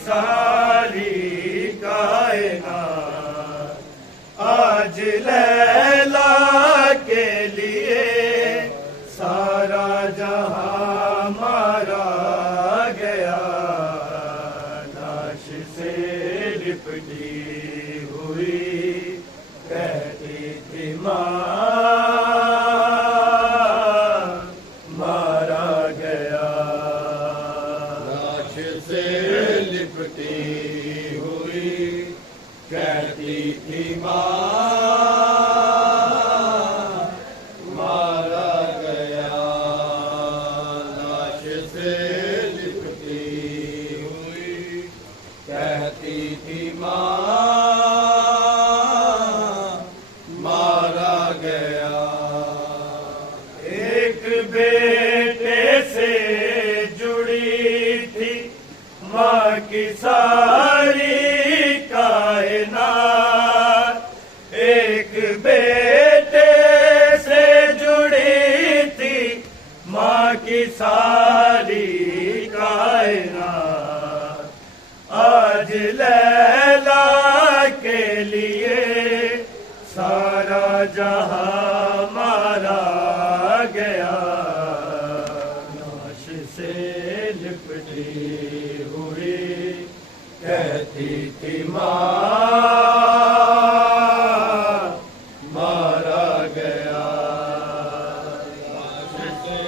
सारी कायनात आज लैला के लिए सारा जहां मारा गया। लाश से लिपटी हुई कहती थी मां मारा गया। लाश से लिपटी हुई कहती थी मां मारा गया। लाश से लिपटी हुई कहती थी मां मारा गया। एक बेटे से जुड़ी थी माँ की सारी कायनात। एक बेटे से जुड़ी थी माँ की सारी कायनात आज लैला के लिए सारा जहां मारा गया। लाश से लिपटी हुई कहती थी मां मारा गया। लाश से